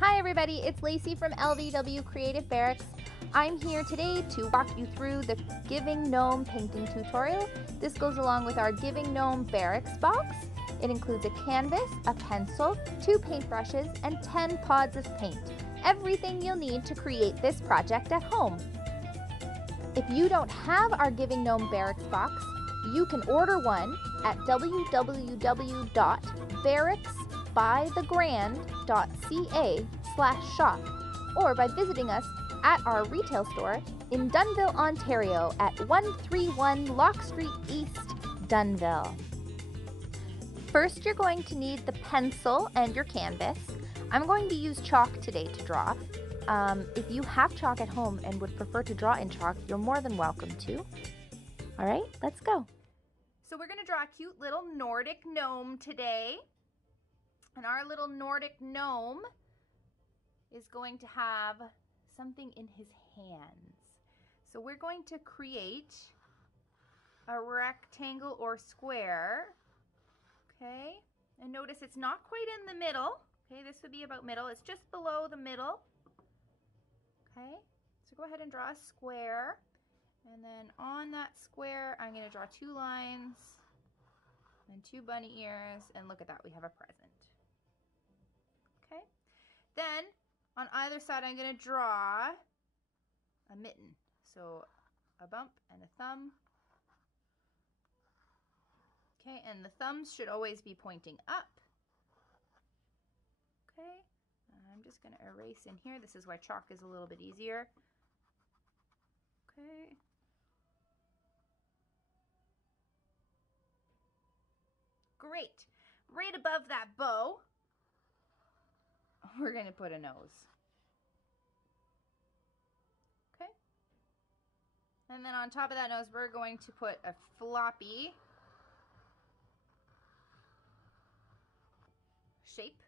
Hi everybody, it's Lacie from LVW Creative Barracks. I'm here today to walk you through the Giving Gnome painting tutorial. This goes along with our Giving Gnome Barracks box. It includes a canvas, a pencil, 2 paintbrushes, and 10 pods of paint. Everything you'll need to create this project at home. If you don't have our Giving Gnome Barracks box, you can order one at www.barracksbythegrand.ca/shop or by visiting us at our retail store in Dunnville, Ontario at 131 Lock Street East, Dunnville. First, you're going to need the pencil and your canvas. I'm going to use chalk today to draw. If you have chalk at home and would prefer to draw in chalk, you're more than welcome to. All right, let's go. So we're going to draw a cute little Nordic gnome today. And our little Nordic gnome is going to have something in his hands. So we're going to create a rectangle or square. Okay, and notice it's not quite in the middle. Okay, this would be about middle. It's just below the middle. Okay, so go ahead and draw a square. And then on that square, I'm going to draw 2 lines and 2 bunny ears. And look at that, we have a present. Okay, then on either side, I'm going to draw a mitten. So a bump and a thumb. Okay, and the thumbs should always be pointing up. Okay, I'm just going to erase in here. This is why chalk is a little bit easier. Okay. Great. Right above that bow, we're going to put a nose. Okay. And then on top of that nose, we're going to put a floppy shape.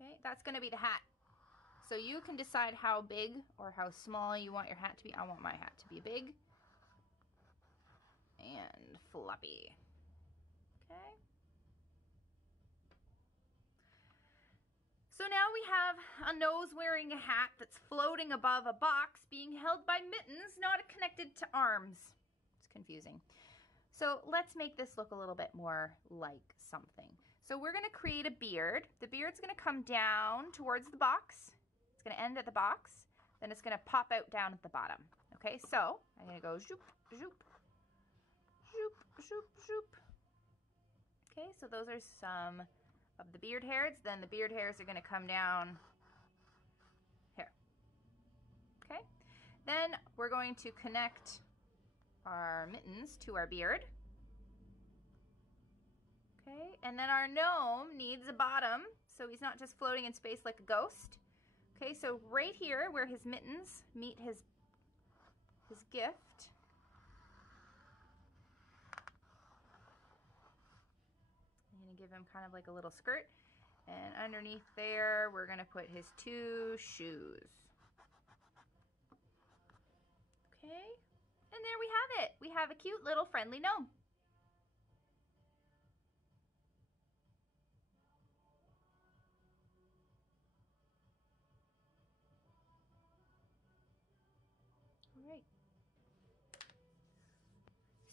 Okay, that's going to be the hat. So you can decide how big or how small you want your hat to be. I want my hat to be big and floppy. Okay. So now we have a nose wearing a hat that's floating above a box being held by mittens, not connected to arms. It's confusing. So let's make this look a little bit more like something. So we're going to create a beard. The beard's going to come down towards the box. It's going to end at the box. Then it's going to pop out down at the bottom. Okay, so I'm going to go zoop, zoop, zoop, zoop, zoop. Okay, so those are some of the beard hairs. Then the beard hairs are going to come down here. Okay, then we're going to connect our mittens to our beard. Okay, and then our gnome needs a bottom, so he's not just floating in space like a ghost. Okay, so right here where his mittens meet his gift, I'm going to give him kind of like a little skirt, and underneath there we're going to put his 2 shoes. Okay, and there we have it. We have a cute little friendly gnome. All right.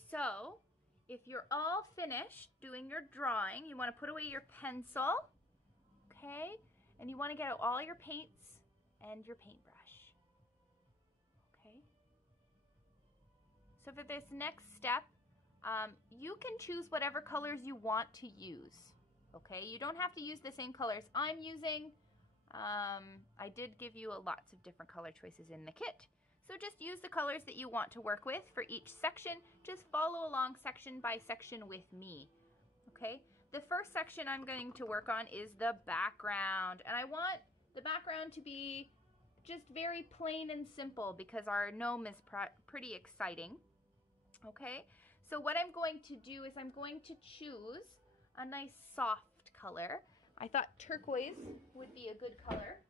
So, if you're all finished doing your drawing, you want to put away your pencil, okay? And you want to get out all your paints and your paintbrush, okay? So for this next step, you can choose whatever colors you want to use, okay? You don't have to use the same colors I'm using. I did give you lots of different color choices in the kit. So just use the colors that you want to work with for each section. Just follow along section by section with me, okay? The first section I'm going to work on is the background. And I want the background to be just very plain and simple because our gnome is pretty exciting, okay? So what I'm going to do is I'm going to choose a nice soft color. I thought turquoise would be a good color.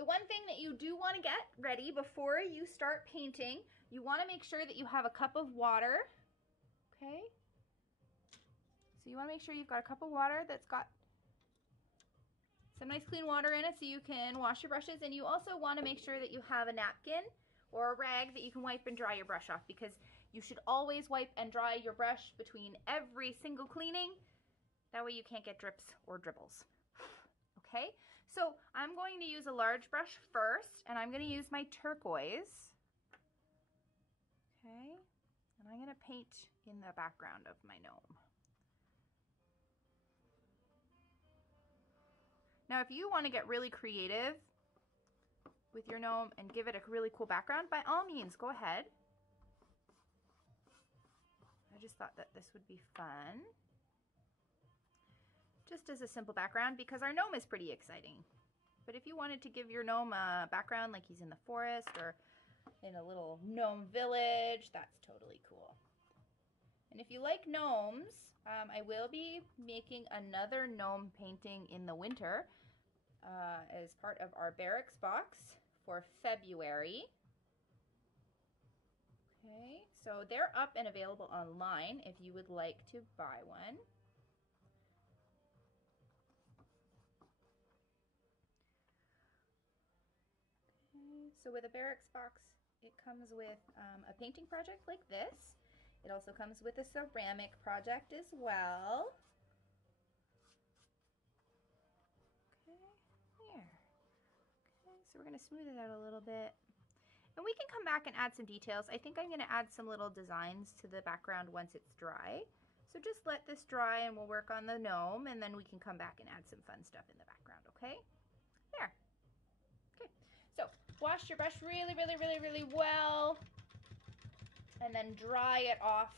The one thing that you do want to get ready before you start painting, you want to make sure that you have a cup of water, okay? So you want to make sure you've got a cup of water that's got some nice clean water in it so you can wash your brushes, and you also want to make sure that you have a napkin or a rag that you can wipe and dry your brush off, because you should always wipe and dry your brush between every single cleaning. That way you can't get drips or dribbles. Okay, so I'm going to use a large brush first, and I'm going to use my turquoise. Okay, and I'm going to paint in the background of my gnome. Now, if you want to get really creative with your gnome and give it a really cool background, by all means, go ahead. I just thought that this would be fun. Just as a simple background, because our gnome is pretty exciting. But if you wanted to give your gnome a background like he's in the forest or in a little gnome village, that's totally cool. And if you like gnomes, I will be making another gnome painting in the winter as part of our Barracks box for February. Okay, so they're up and available online if you would like to buy one. Okay, so with a Barracks box, it comes with a painting project like this. It also comes with a ceramic project as well. Okay, here. Okay, so we're going to smooth it out a little bit. And we can come back and add some details. I think I'm going to add some little designs to the background once it's dry. So just let this dry and we'll work on the gnome, and then we can come back and add some fun stuff in the background, okay? There. Okay, so wash your brush really, really, really, really well, and then dry it off.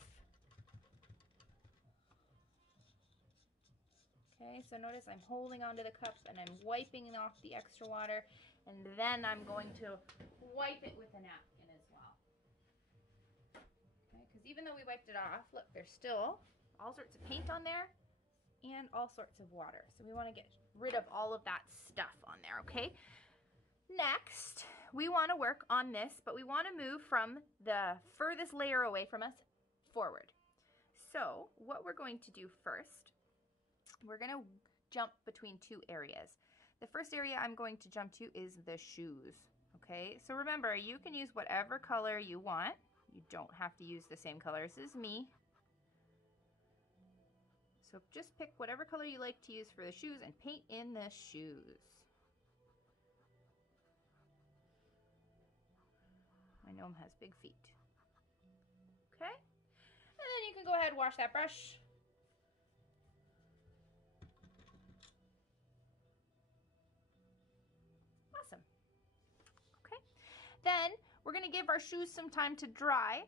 Okay, so notice I'm holding onto the cup and I'm wiping off the extra water, and then I'm going to wipe it with a napkin as well. Okay, because even though we wiped it off, look, there's still all sorts of paint on there and all sorts of water. So we want to get rid of all of that stuff on there, okay? Next, we want to work on this, but we want to move from the furthest layer away from us forward. So what we're going to do first, we're going to jump between two areas. The first area I'm going to jump to is the shoes. Okay, so remember, you can use whatever color you want. You don't have to use the same colors as me. So just pick whatever color you like to use for the shoes and paint in the shoes. My gnome has big feet. Okay, and then you can go ahead and wash that brush. Awesome. Okay, then we're going to give our shoes some time to dry,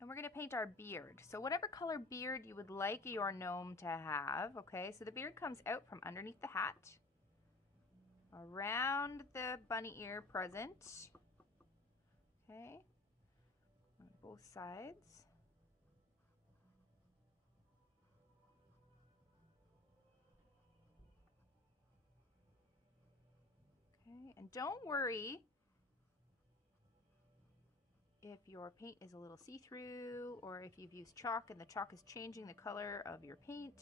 and we're going to paint our beard. So whatever color beard you would like your gnome to have, okay, so the beard comes out from underneath the hat, around the bunny ear present, okay, on both sides. Okay, and don't worry if your paint is a little see-through, or if you've used chalk and the chalk is changing the color of your paint.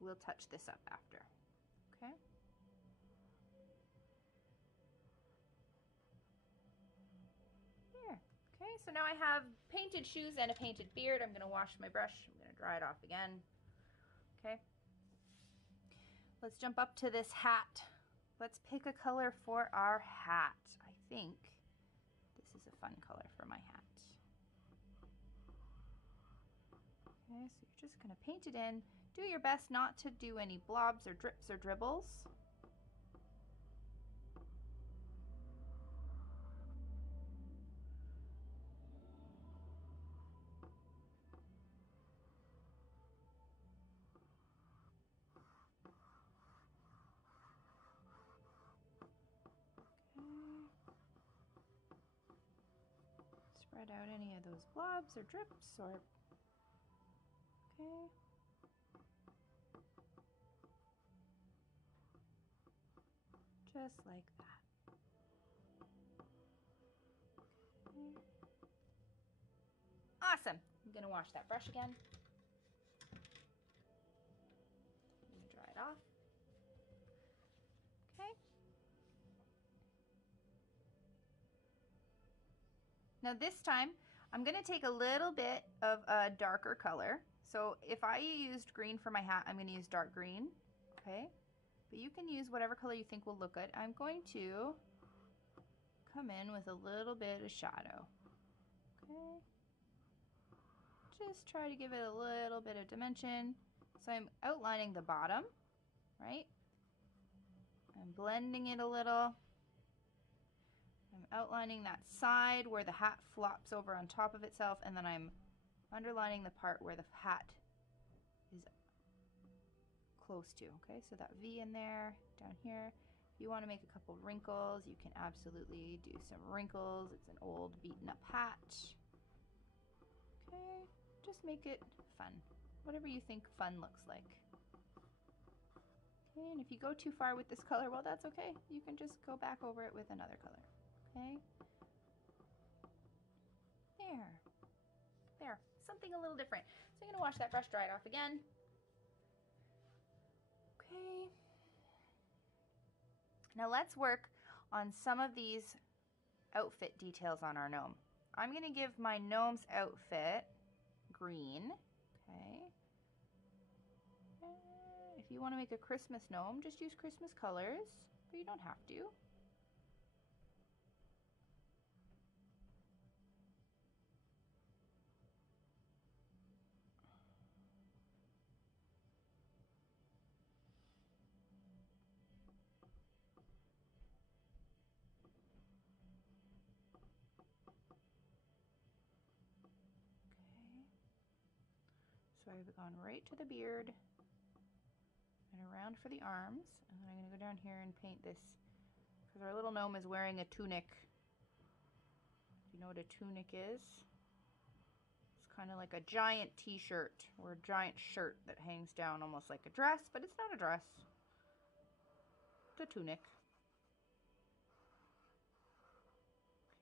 We'll touch this up after. Okay. Here. Okay, so now I have painted shoes and a painted beard. I'm going to wash my brush. I'm going to dry it off again. Okay. Let's jump up to this hat. Let's pick a color for our hat. I think this is a fun color for my hat. Okay, so you're just going to paint it in. Do your best not to do any blobs or drips or dribbles. Spread out any of those blobs or drips or, okay. just like that. Okay. Awesome. I'm gonna wash that brush again. I'm gonna dry it off. Okay. Now this time, I'm gonna take a little bit of a darker color. So if I used green for my hat, I'm gonna use dark green, okay? But you can use whatever color you think will look good. I'm going to come in with a little bit of shadow, okay? Just try to give it a little bit of dimension. So I'm outlining the bottom, right? I'm blending it a little. I'm outlining that side where the hat flops over on top of itself, and then I'm underlining the part where the hat is close to, okay? So that V in there, down here. If you want to make a couple wrinkles, you can absolutely do some wrinkles. It's an old beaten up hat. Okay, just make it fun. Whatever you think fun looks like. Okay, and if you go too far with this color, well, that's okay. You can just go back over it with another color. Okay, there, something a little different. So I'm gonna wash that brush, dry it off again. Okay, now let's work on some of these outfit details on our gnome. I'm gonna give my gnome's outfit green, okay? If you wanna make a Christmas gnome, just use Christmas colors, but you don't have to. So I've gone right to the beard and around for the arms, and then I'm going to go down here and paint this because our little gnome is wearing a tunic. Do you know what a tunic is? It's kind of like a giant t-shirt or a giant shirt that hangs down almost like a dress, but it's not a dress. It's a tunic.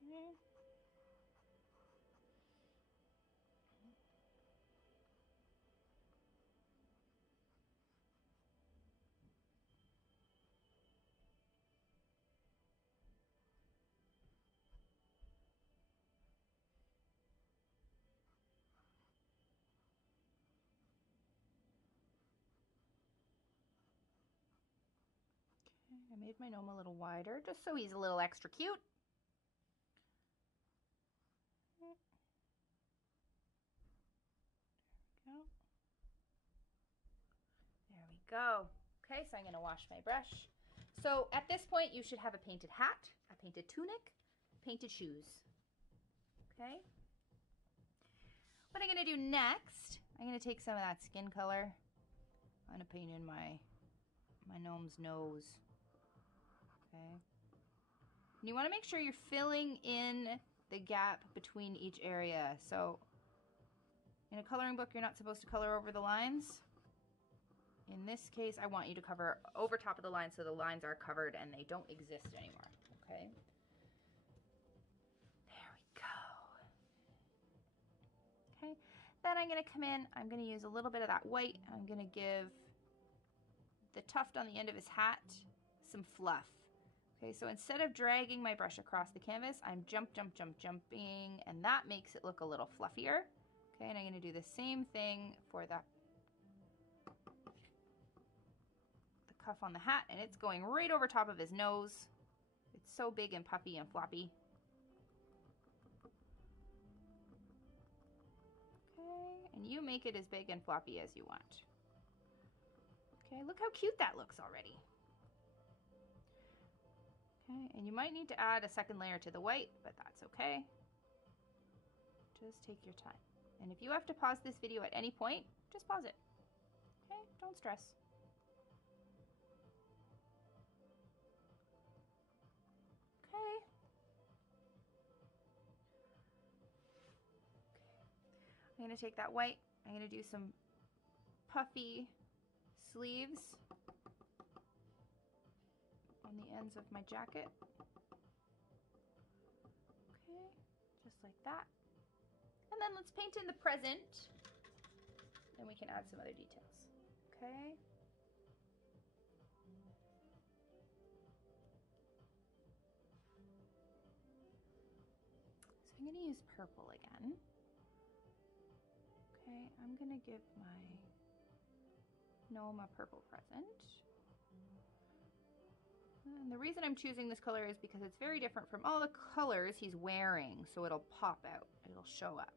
Okay. I made my gnome a little wider just so he's a little extra cute. There we go. There we go. Okay, so I'm going to wash my brush. So at this point, you should have a painted hat, a painted tunic, painted shoes. Okay. What I'm going to do next, I'm going to take some of that skin color. I'm going to paint in my gnome's nose. Okay. And you want to make sure you're filling in the gap between each area. So in a coloring book, you're not supposed to color over the lines. In this case, I want you to cover over top of the line so the lines are covered and they don't exist anymore. Okay. There we go. Okay. Then I'm going to come in, I'm going to use a little bit of that white. I'm going to give the tuft on the end of his hat some fluff. Okay, so instead of dragging my brush across the canvas, I'm jumping, and that makes it look a little fluffier. Okay, and I'm going to do the same thing for the cuff on the hat, and it's going right over top of his nose. It's so big and puffy and floppy. Okay, and you make it as big and floppy as you want. Okay, look how cute that looks already. Okay, and you might need to add a second layer to the white, but that's okay. Just take your time. And if you have to pause this video at any point, just pause it. Okay, don't stress. Okay. I'm going to take that white, I'm going to do some puffy sleeves. on the ends of my jacket. Okay, just like that. And then let's paint in the present, and we can add some other details. Okay. So I'm going to use purple again. Okay, I'm going to give my gnome a purple present. And the reason I'm choosing this color is because it's very different from all the colors he's wearing, so it'll pop out, it'll show up.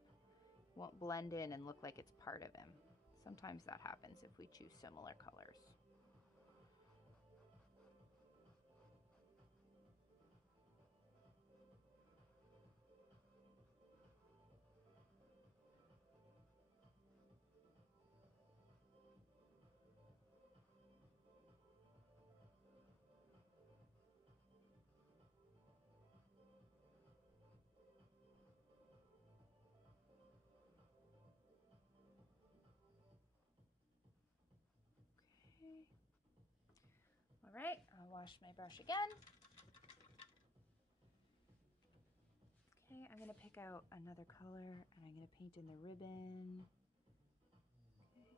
It won't blend in and look like it's part of him. Sometimes that happens if we choose similar colors. Okay. All right, I'll wash my brush again. Okay, I'm gonna pick out another color and I'm gonna paint in the ribbon. Okay.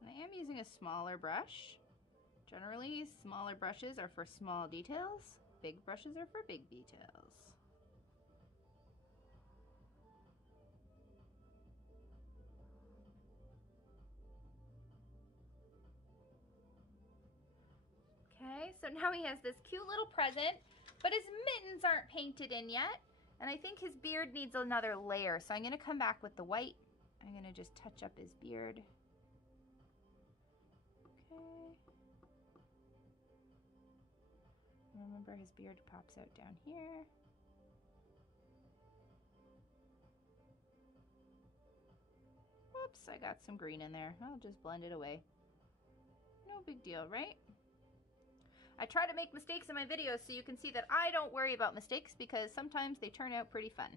And I am using a smaller brush. Generally, smaller brushes are for small details. Big brushes are for big details. Okay, so now he has this cute little present, but his mittens aren't painted in yet. And I think his beard needs another layer. So I'm gonna come back with the white. I'm gonna just touch up his beard. Okay. Remember, his beard pops out down here. Whoops, I got some green in there. I'll just blend it away. No big deal, right? I try to make mistakes in my videos so you can see that I don't worry about mistakes because sometimes they turn out pretty fun.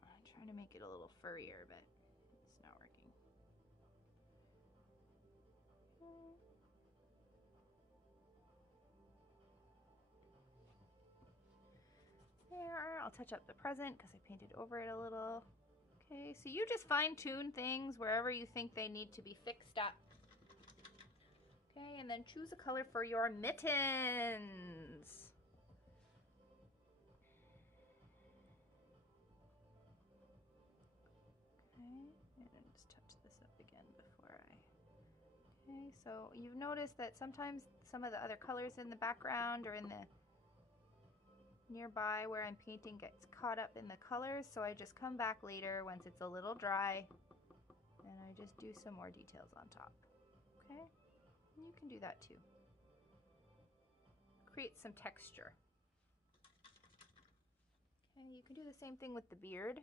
I'm trying to make it a little furrier, but it's not working. There, I'll touch up the present because I painted over it a little. Okay, so you just fine-tune things wherever you think they need to be fixed up. Okay, and then choose a color for your mittens. Okay, and just touch this up again before I... Okay, so you've noticed that sometimes some of the other colors in the background or in the nearby where I'm painting gets caught up in the colors, so I just come back later once it's a little dry and I just do some more details on top. Okay? You can do that too. Create some texture. Okay, you can do the same thing with the beard.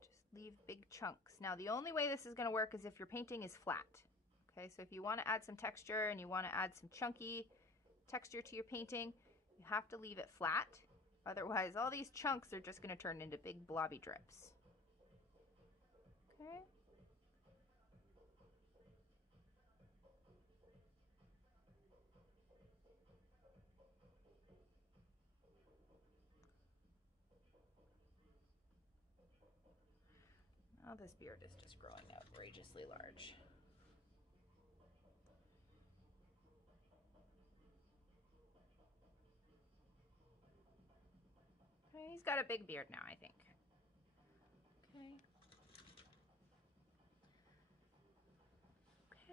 Just leave big chunks. Now the only way this is going to work is if your painting is flat. Okay, so if you want to add some texture and you want to add some chunky texture to your painting, you have to leave it flat. Otherwise all these chunks are just going to turn into big blobby drips. Okay. Now this beard is just growing outrageously large. Okay, he's got a big beard now, I think. Okay. Okay.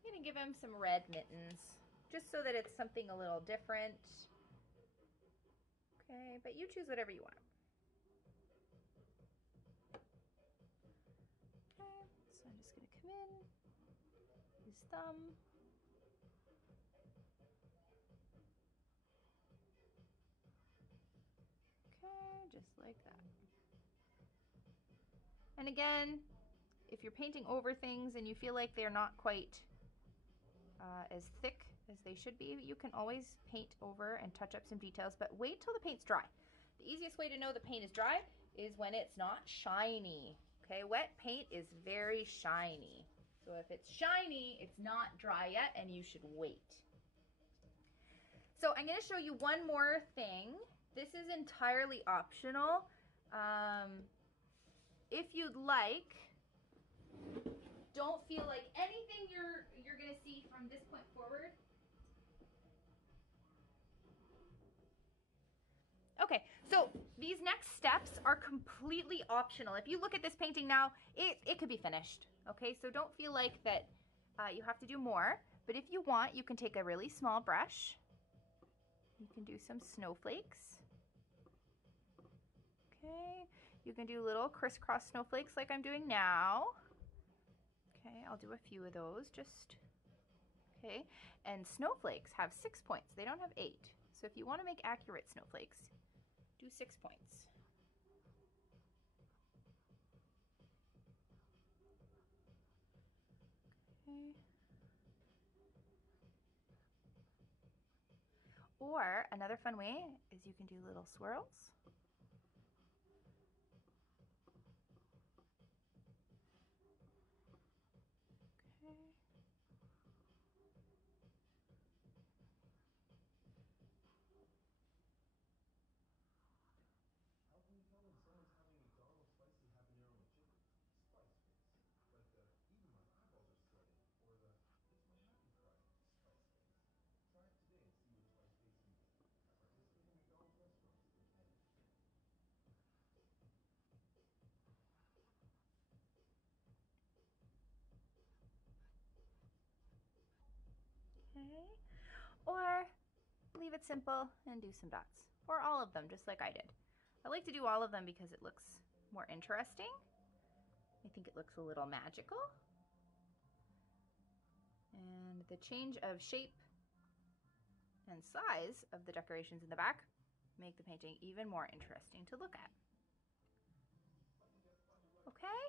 I'm gonna give him some red mittens, just so that it's something a little different. Okay, but you choose whatever you want. Okay, so I'm just gonna come in, his thumb. Okay, just like that. And again, if you're painting over things and you feel like they're not quite as thick as they should be, you can always paint over and touch up some details, but wait till the paint's dry. The easiest way to know the paint is dry is when it's not shiny. Okay, wet paint is very shiny. So if it's shiny, it's not dry yet and you should wait. So I'm going to show you one more thing. This is entirely optional. If you'd like, don't feel like anything you're going to see from this point forward. Okay, so these next steps are completely optional. If you look at this painting now, it could be finished. Okay, so don't feel like that you have to do more. But if you want, you can take a really small brush. You can do some snowflakes. Okay, you can do little crisscross snowflakes like I'm doing now. Okay, I'll do a few of those just, okay. And snowflakes have 6 points. They don't have 8. So if you want to make accurate snowflakes, do 6 points. Okay. Or another fun way is you can do little swirls. Okay. How can you tell when someone's having McDonald's spicy habanero McChicken? Spice face. Like the even my eyeballs are sweating. Or the it's my happy cry. Spice face. Try it today and see which spice face you get. At participating McDonald's restaurants in Canada. Okay. Or leave it simple and do some dots. Or all of them, just like I did. I like to do all of them because it looks more interesting. I think it looks a little magical. And the change of shape and size of the decorations in the back make the painting even more interesting to look at. Okay,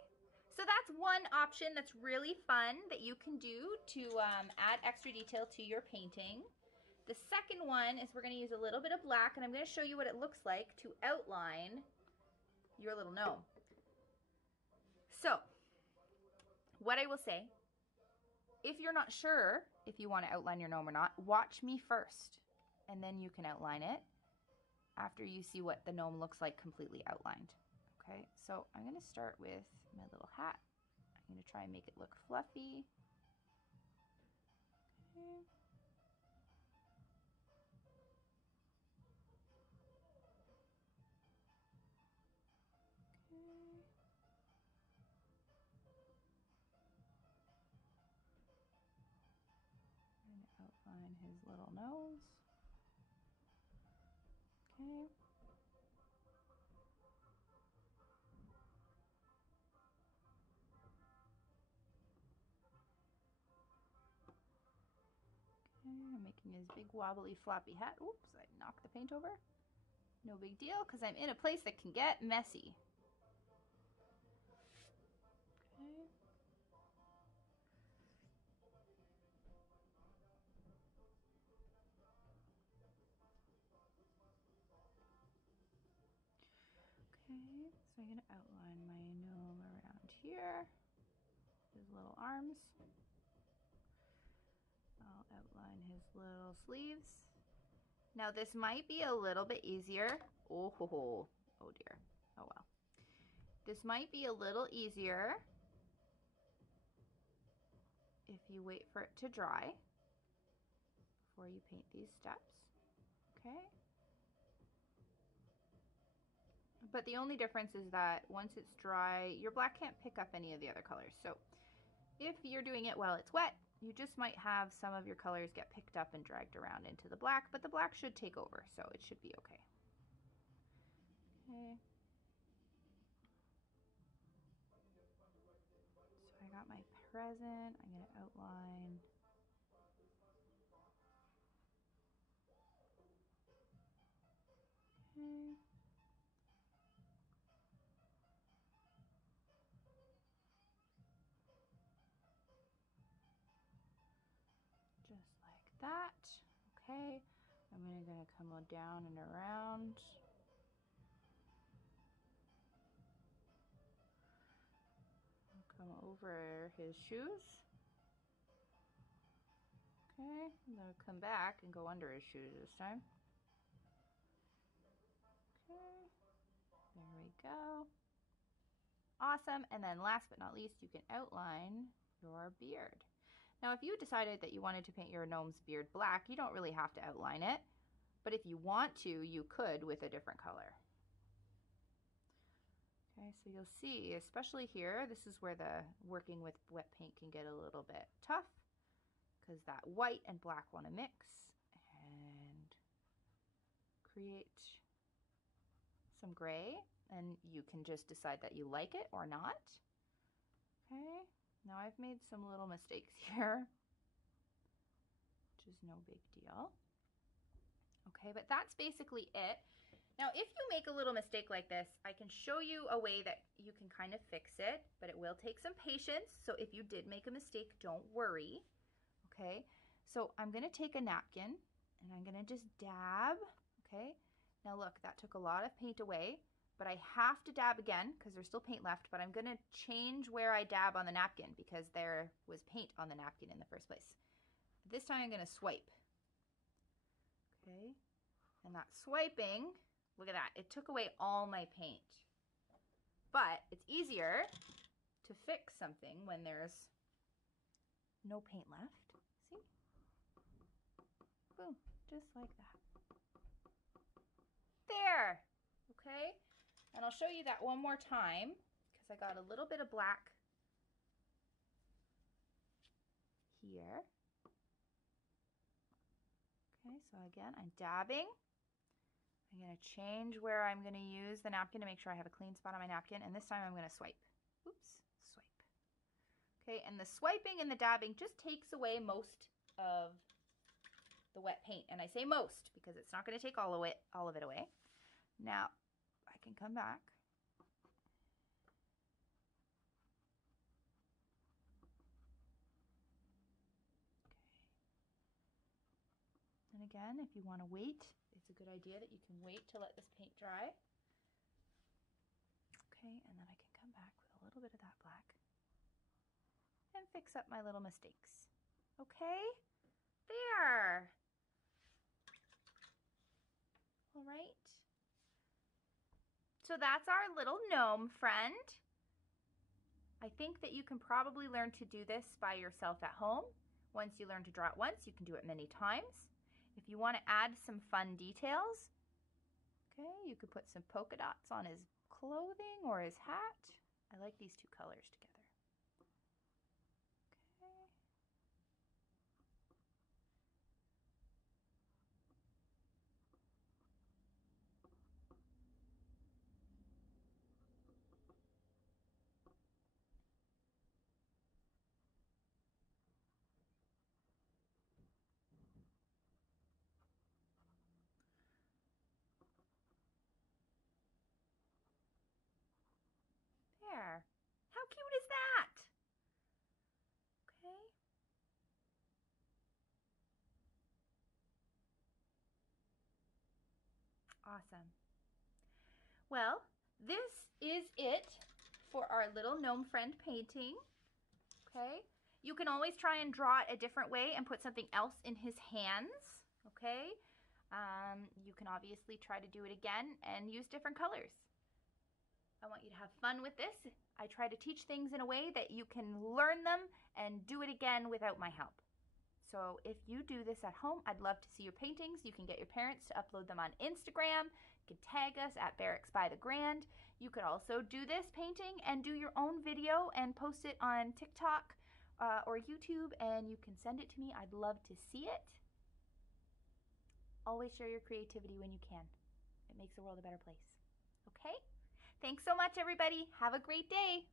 so that's one option that's really fun that you can do to add extra detail to your painting. The second one is we're going to use a little bit of black, and I'm going to show you what it looks like to outline your little gnome. So, what I will say, if you're not sure if you want to outline your gnome or not, watch me first, and then you can outline it after you see what the gnome looks like completely outlined. Okay, so I'm going to start with my little hat. I'm going to try and make it look fluffy. Okay. Okay. I'm going to outline his little nose. Okay. I'm making his big wobbly floppy hat. Oops, I knocked the paint over. No big deal, because I'm in a place that can get messy. Okay. Okay, so I'm going to outline my gnome around here. His little arms. I'll outline his little sleeves. Now this might be a little bit easier. Oh dear. Oh well. This might be a little easier if you wait for it to dry before you paint these steps. Okay? But the only difference is that once it's dry, your black can't pick up any of the other colors. So if you're doing it while it's wet, you just might have some of your colors get picked up and dragged around into the black, but the black should take over, so it should be okay. Okay. So I got my present. I'm going to outline. Okay. Just like that. Okay. I'm gonna come on down and around. come over his shoes. Okay, I'm gonna come back and go under his shoes this time. Okay, there we go. Awesome, and then last but not least, you can outline your beard. Now, if you decided that you wanted to paint your gnome's beard black, you don't really have to outline it, but if you want to, you could with a different color. Okay, so you'll see, especially here, this is where the working with wet paint can get a little bit tough, because that white and black want to mix and create some gray, and you can just decide that you like it or not. Okay, now I've made some little mistakes here, which is no big deal. Okay, but that's basically it. Now, if you make a little mistake like this, I can show you a way that you can kind of fix it, but it will take some patience. So if you did make a mistake, don't worry. Okay, so I'm gonna take a napkin and I'm gonna just dab, okay? Now look, that took a lot of paint away, but I have to dab again because there's still paint left, but I'm gonna change where I dab on the napkin because there was paint on the napkin in the first place. This time I'm gonna swipe. Okay, and that swiping, look at that, it took away all my paint. But it's easier to fix something when there's no paint left. See? Boom, just like that. There, okay? And I'll show you that one more time because I got a little bit of black here. Okay, so again, I'm dabbing. I'm gonna change where I'm gonna use the napkin to make sure I have a clean spot on my napkin, and this time I'm gonna swipe. Oops, swipe. Okay, and the swiping and the dabbing just takes away most of the wet paint. And I say most because it's not gonna take all of it away. Now, I can come back. Okay. And again, if you wanna wait, it's a good idea that you can wait to let this paint dry. Okay, and then I can come back with a little bit of that black and fix up my little mistakes. Okay, there. All right. So that's our little gnome friend. I think that you can probably learn to do this by yourself at home. Once you learn to draw it once, you can do it many times. If you want to add some fun details, okay, you could put some polka dots on his clothing or his hat. I like these two colors together. Okay. There. How cute is that? Okay. Awesome. Well, this is it for our little gnome friend painting. Okay. You can always try and draw it a different way and put something else in his hands. Okay. You can obviously try to do it again and use different colors. I want you to have fun with this. I try to teach things in a way that you can learn them and do it again without my help. So if you do this at home, I'd love to see your paintings. You can get your parents to upload them on Instagram. You can tag us at Barracks by the Grand. You could also do this painting and do your own video and post it on TikTok or YouTube, and you can send it to me. I'd love to see it. Always share your creativity when you can. It makes the world a better place. Okay? Thanks so much, everybody. Have a great day.